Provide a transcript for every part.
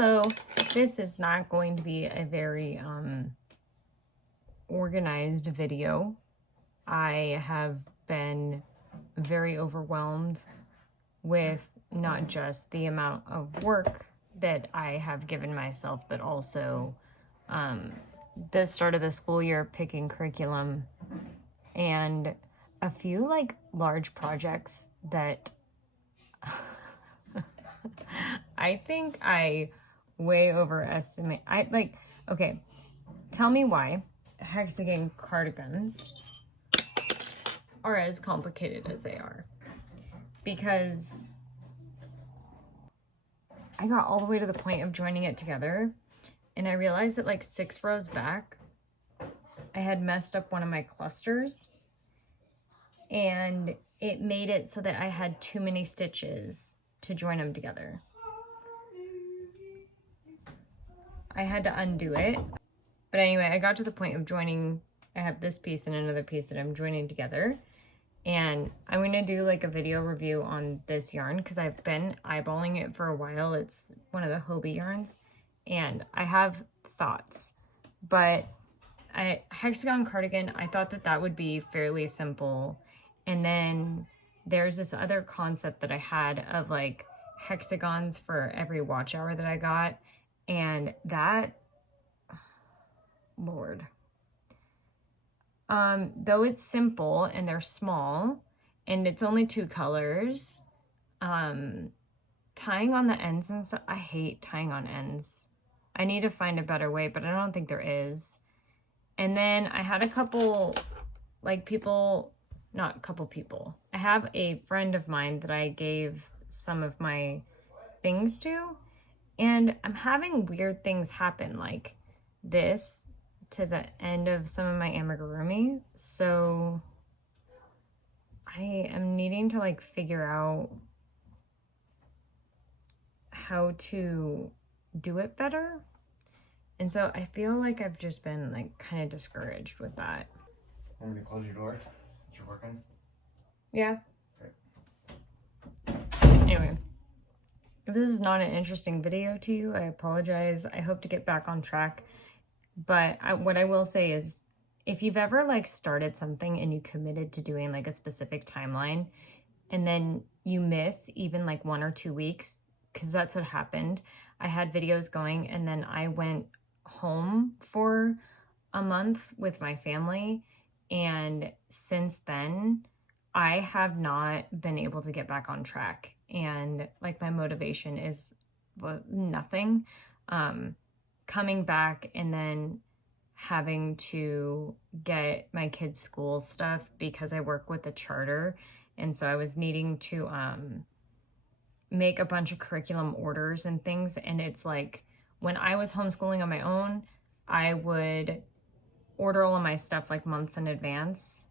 Hello, this is not going to be a very organized video. I have been very overwhelmed with not just the amount of work that I have given myself, but also the start of the school year, picking curriculum, and a few like large projects that I think I way overestimate. Okay, tell me why hexagon cardigans are as complicated as they are. Because I got all the way to the point of joining it together, and I realized that like 6 rows back, I had messed up one of my clusters, and it made it so that I had too many stitches to join them together. I had to undo it. But anyway, I got to the point of joining. I have this piece and another piece that I'm joining together. And I'm going to do like a video review on this yarn because I've been eyeballing it for a while. It's one of the Hobie yarns. And I have thoughts. But hexagon cardigan, I thought that that would be fairly simple. And then there's this other concept that I had of like hexagons for every watch hour that I got. And that, Lord. Though it's simple and they're small and it's only 2 colors, tying on the ends and stuff, I hate tying on ends. I need to find a better way, but I don't think there is. And then I had a couple, like people, not a couple people. I have a friend of mine that I gave some of my things to, and I'm having weird things happen like this to the end of some of my amigurumi. So I am needing to like figure out how to do it better. And so I feel like I've just been like kind of discouraged with that. Want me to close your door since you're working? Yeah. Okay. Anyway. If this is not an interesting video to you, I apologize. I hope to get back on track. But what I will say is, if you've ever like started something and you committed to doing like a specific timeline and then you miss even like 1 or 2 weeks, because that's what happened. I had videos going and then I went home for a month with my family. And since then, I have not been able to get back on track. And like my motivation is nothing. Coming back and then having to get my kids' school stuff because I work with a charter. And so I was needing to make a bunch of curriculum orders and things. And it's like when I was homeschooling on my own, I would order all of my stuff like months in advance.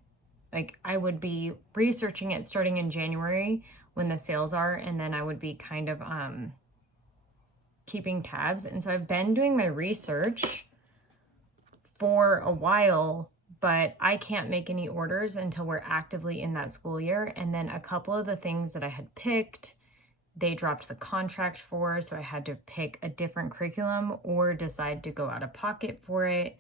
Like I would be researching it starting in January when the sales are, and then I would be kind of keeping tabs. And so I've been doing my research for a while, but I can't make any orders until we're actively in that school year. And then a couple of the things that I had picked, they dropped the contract for, so I had to pick a different curriculum or decide to go out of pocket for it.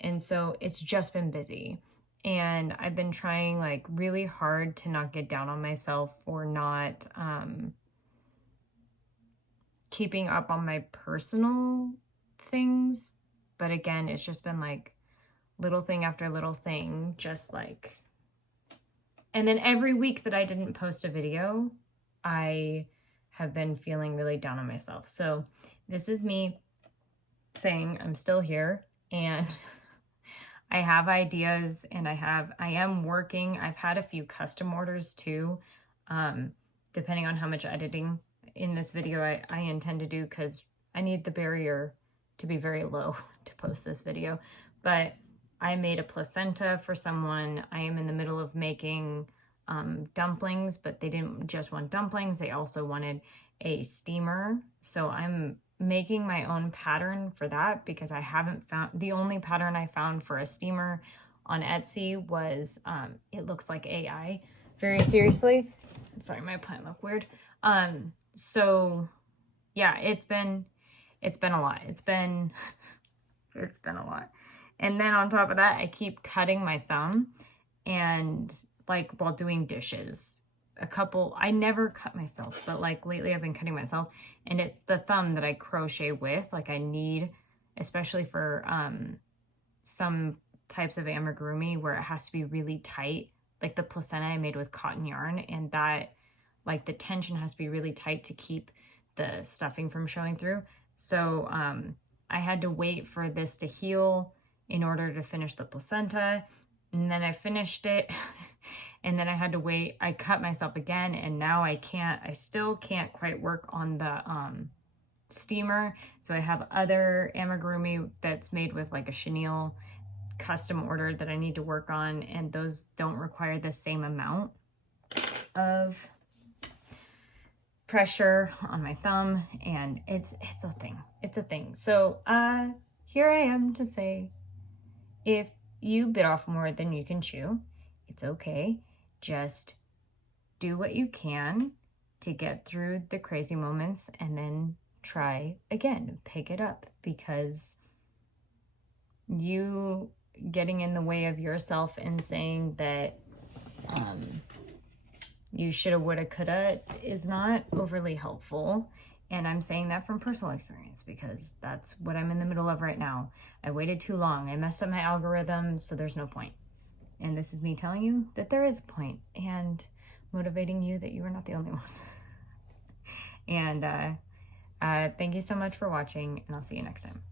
And so it's just been busy. And I've been trying like really hard to not get down on myself for not keeping up on my personal things. But again, it's just been like little thing after little thing, just like, and then every week that I didn't post a video, I have been feeling really down on myself. So this is me saying I'm still here and I have ideas and I am working. I've had a few custom orders too, depending on how much editing in this video I intend to do, because I need the barrier to be very low to post this video. But I made a placenta for someone. I am in the middle of making dumplings, but they didn't just want dumplings. They also wanted a steamer. So I'm making my own pattern for that because I haven't found, the only pattern I found for a steamer on Etsy was, it looks like AI, very seriously. Sorry, my plant looked weird. So yeah, it's been it's been a lot. It's been a lot. And then on top of that, I keep cutting my thumb, and like while doing dishes. I never cut myself, but like lately I've been cutting myself, and it's the thumb that I crochet with. Like I need, especially for some types of amigurumi where it has to be really tight, like the placenta I made with cotton yarn, and that like the tension has to be really tight to keep the stuffing from showing through. So I had to wait for this to heal in order to finish the placenta, and then I finished it. And then I had to wait. I cut myself again, and now I still can't quite work on the steamer. So I have other amigurumi that's made with like a chenille custom order that I need to work on, and those don't require the same amount of pressure on my thumb, and it's a thing. It's a thing. So here I am to say, if you bit off more than you can chew, it's okay. Just do what you can to get through the crazy moments, and then try again. Pick it up, because you getting in the way of yourself and saying that you shoulda, woulda, coulda is not overly helpful. And I'm saying that from personal experience, because that's what I'm in the middle of right now. I waited too long. I messed up my algorithm, so there's no point. And this is me telling you that there is a point, and motivating you that you are not the only one. And thank you so much for watching, and I'll see you next time.